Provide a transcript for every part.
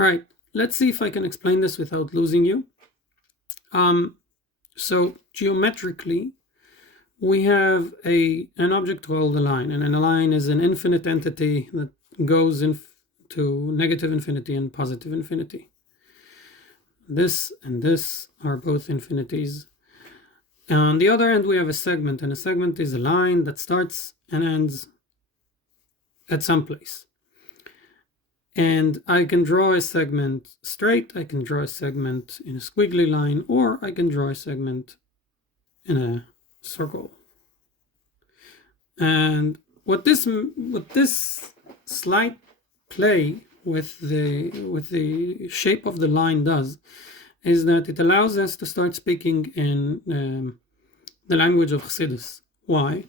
All right, let's see if I can explain this without losing you. So geometrically, we have an object called a line, and a line is an infinite entity that goes to negative infinity and positive infinity. This and this are both infinities. On the other end, we have a segment, and a segment is a line that starts and ends at some place. And I can draw a segment straight, I can draw a segment in a squiggly line, or I can draw a segment in a circle. And what this slight play with the shape of the line does is that it allows us to start speaking in the language of Chassidus. Why?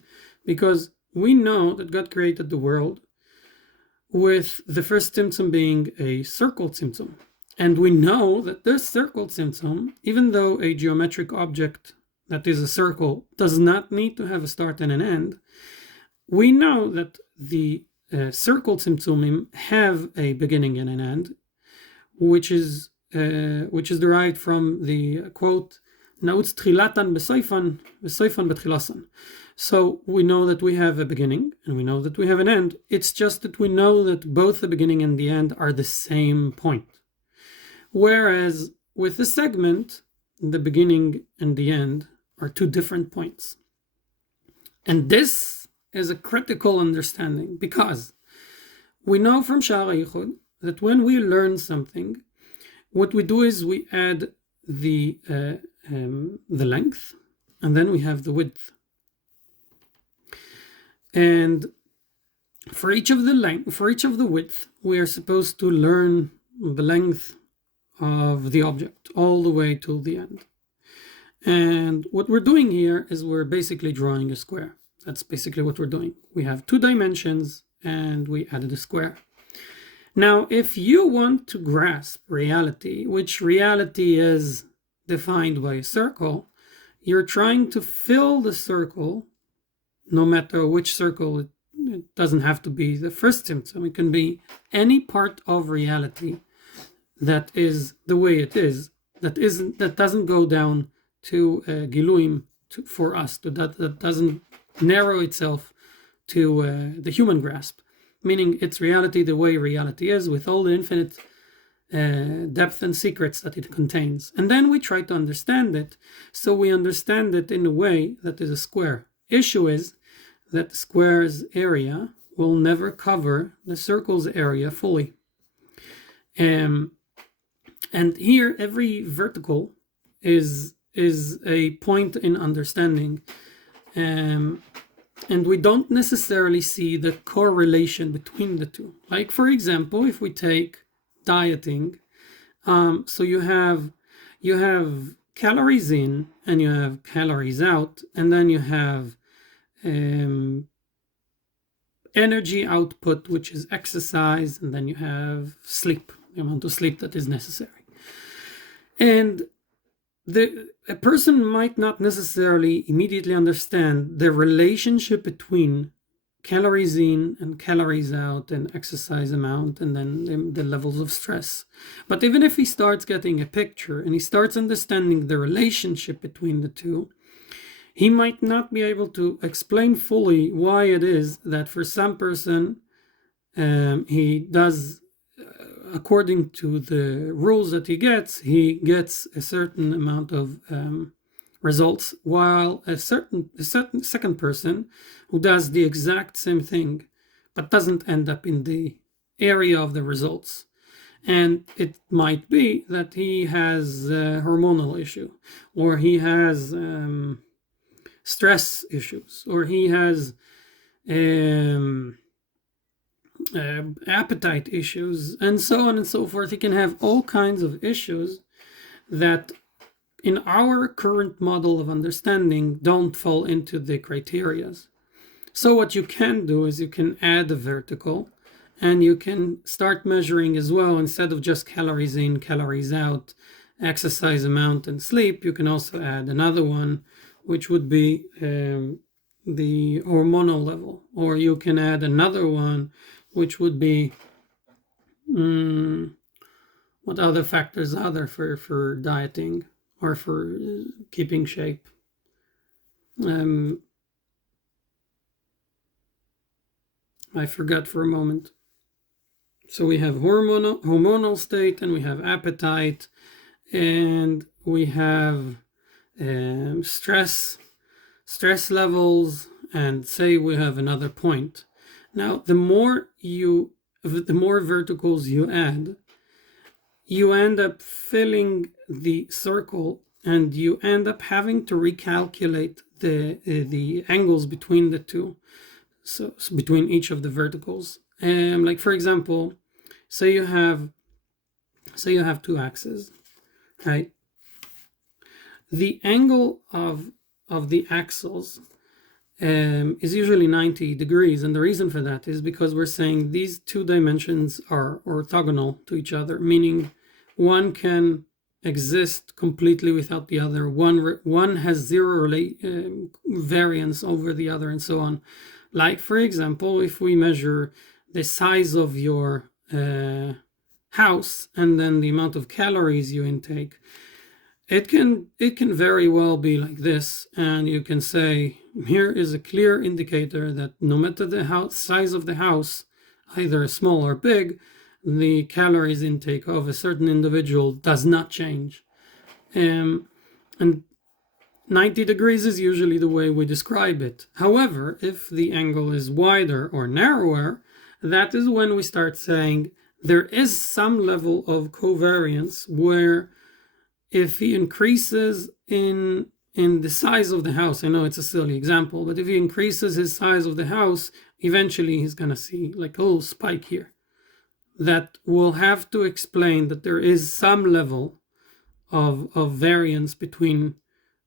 Because we know that God created the world with the first tzimtzum being a circle tzimtzum. And we know that this circle tzimtzum, even though a geometric object that is a circle does not need to have a start and an end, we know that the circle tzimtzumim have a beginning and an end, which is derived from the quote, "Nautz tchilatan besoifan, besoifan betchilasan." So we know that we have a beginning and we know that we have an end. It's just that we know that both the beginning and the end are the same point. Whereas with the segment, the beginning and the end are two different points. And this is a critical understanding because we know from Sha'ar HaYichud that when we learn something, what we do is we add the length and then we have the width. And for each of the width, we are supposed to learn the length of the object all the way till the end. And what we're doing here is we're basically drawing a square. That's basically what we're doing. We have 2 dimensions and we added a square. Now, if you want to grasp reality, which reality is defined by a circle, you're trying to fill the circle. No matter which circle, it doesn't have to be the first tzimtzum. It can be any part of reality that is the way it is, that doesn't go down to giluim for us, that doesn't narrow itself to the human grasp, meaning it's reality the way reality is, with all the infinite depth and secrets that it contains. And then we try to understand it, so we understand it in a way that is a square. Issue is that the square's area will never cover the circle's area fully. And here, every vertical is a point in understanding. And we don't necessarily see the correlation between the two. Like, for example, if we take dieting, so you have calories in and you have calories out, and then you have energy output, which is exercise, and then you have sleep, the amount of sleep that is necessary. And a person might not necessarily immediately understand the relationship between calories in and calories out and exercise amount and then the levels of stress. But even if he starts getting a picture and he starts understanding the relationship between the two, he might not be able to explain fully why it is that for some person he does, according to the rules that he gets a certain amount of results, while a certain second person who does the exact same thing but doesn't end up in the area of the results. And it might be that he has a hormonal issue, or he has stress issues, or he has appetite issues, and so on and so forth. He can have all kinds of issues that in our current model of understanding don't fall into the criterias. So what you can do is you can add a vertical, and you can start measuring as well. Instead of just calories in, calories out, exercise amount, and sleep, you can also add another one, which would be the hormonal level. Or you can add another one, which would be what other factors are there for dieting or for keeping shape? I forgot for a moment. So we have hormonal state, and we have appetite, and we have stress levels, and say we have another point. Now, the more verticals you add, you end up filling the circle, and you end up having to recalculate the angles between the two, so between each of the verticals. Like, for example, say you have two axes, right? The angle of the axles is usually 90 degrees, and the reason for that is because we're saying these two dimensions are orthogonal to each other, meaning one can exist completely without the other. One has zero variance over the other, and so on. Like, for example, if we measure the size of your house and then the amount of calories you intake, it can very well be like this, and you can say here is a clear indicator that no matter the size of the house, either small or big, the calories intake of a certain individual does not change. And 90 degrees is usually the way we describe it. However, if the angle is wider or narrower, that is when we start saying there is some level of covariance where if he increases in the size of the house, I know it's a silly example, but if he increases his size of the house, eventually he's going to see like a little spike here that will have to explain that there is some level of variance between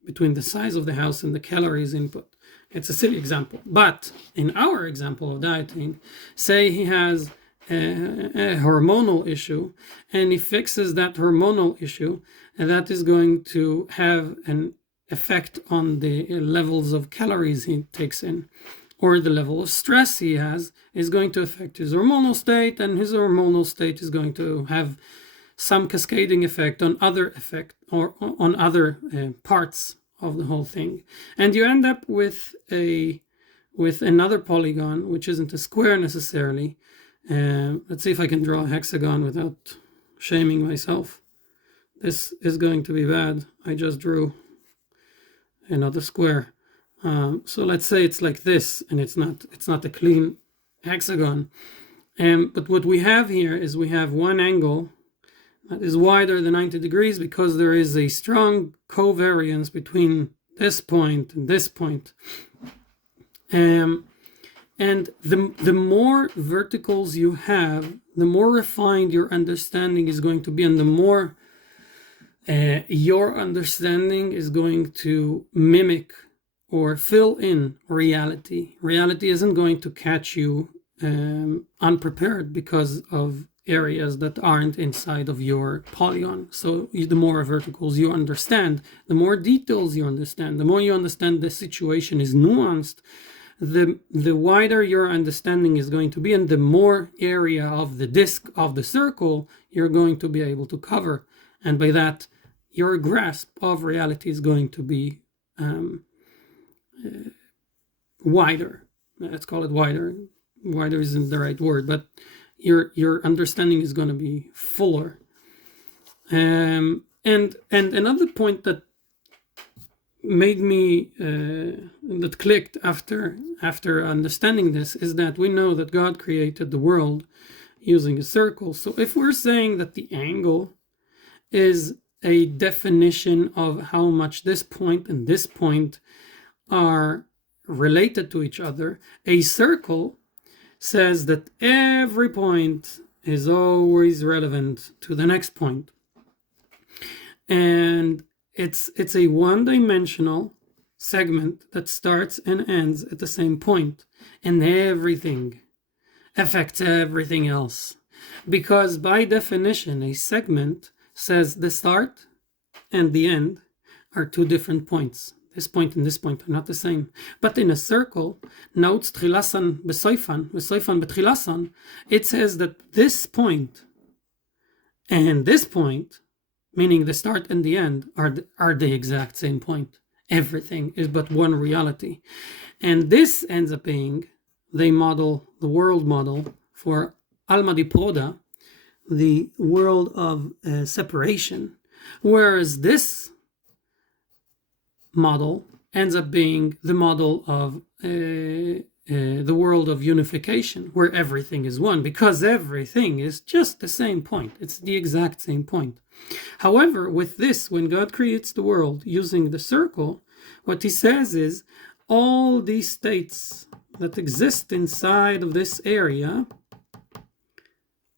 the size of the house and the calories input. It's a silly example. But in our example of dieting, say he has a hormonal issue, and he fixes that hormonal issue, and that is going to have an effect on the levels of calories he takes in, or the level of stress he has is going to affect his hormonal state, and his hormonal state is going to have some cascading effect on other parts of the whole thing, and you end up with another polygon, which isn't a square necessarily. Let's see if I can draw a hexagon without shaming myself. This is going to be bad. I just drew another square. So let's say it's like this, and it's not a clean hexagon. But what we have here is we have one angle that is wider than 90 degrees because there is a strong covariance between this point and this point. And the more verticals you have, the more refined your understanding is going to be, and the more your understanding is going to mimic or fill in reality. Reality isn't going to catch you unprepared because of areas that aren't inside of your polygon. So the more verticals you understand, the more details you understand, the more you understand the situation is nuanced, the wider your understanding is going to be, and the more area of the disk of the circle you're going to be able to cover. And by that, your grasp of reality is going to be wider. Let's call it wider. Wider isn't the right word, but your understanding is going to be fuller. And another point that made me that clicked after understanding this is that we know that God created the world using a circle. So if we're saying that the angle is a definition of how much this point and this point are related to each other, a circle says that every point is always relevant to the next point. And it's a one-dimensional segment that starts and ends at the same point, and everything affects everything else. Because by definition, a segment says the start and the end are two different points. This point and this point are not the same. But in a circle, notes tchilasan besoifan betchilasan, it says that this point And this point, meaning the start and the end, are the exact same point. Everything is but one reality. And this ends up being the world model for Alma di Poda, the world of separation. Whereas this model ends up being the model of the world of unification, where everything is one, because everything is just the same point. It's the exact same point. However, with this, when God creates the world using the circle, what he says is all these states that exist inside of this area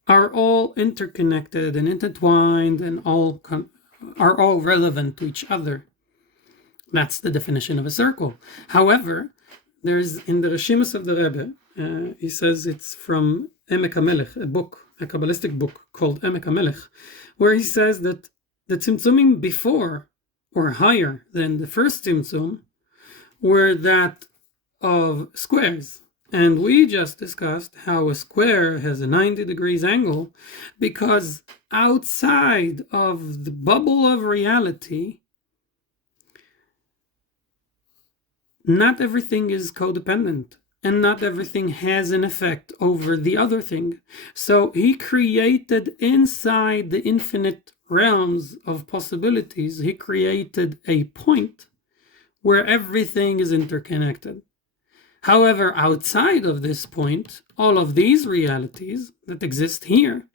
are all interconnected and intertwined and are all relevant to each other. That's the definition of a circle. However, there's in the Reshimus of the Rebbe, he says it's from Emek HaMelech, a Kabbalistic book called Emek HaMelech, where he says that the Tzimtzumim before or higher than the first Tzimtzum were that of squares. And we just discussed how a square has a 90 degrees angle because outside of the bubble of reality, not everything is codependent and not everything has an effect over the other thing. So he created inside the infinite realms of possibilities, he created a point where everything is interconnected. However, outside of this point, all of these realities that exist here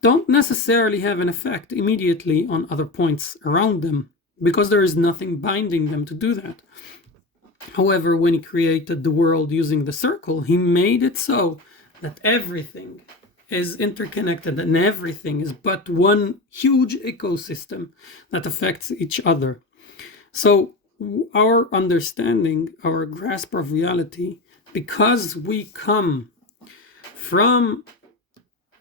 don't necessarily have an effect immediately on other points around them because there is nothing binding them to do that. However, when he created the world using the circle, he made it so that everything is interconnected and everything is but one huge ecosystem that affects each other. So our understanding, our grasp of reality, because we come from,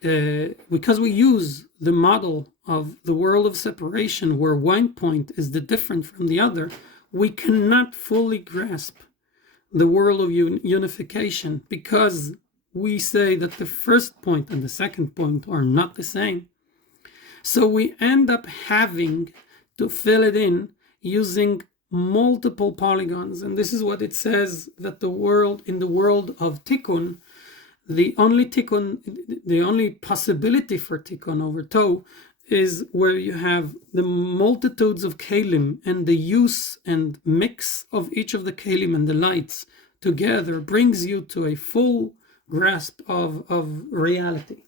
because we use the model of the world of separation where one point is the different from the other, we cannot fully grasp the world of unification because we say that the first point and the second point are not the same. So we end up having to fill it in using multiple polygons. And this is what it says, that in the world of tikkun, the only possibility for tikkun over Tov is where you have the multitudes of kelim and the use and mix of each of the kelim and the lights together brings you to a full grasp of reality.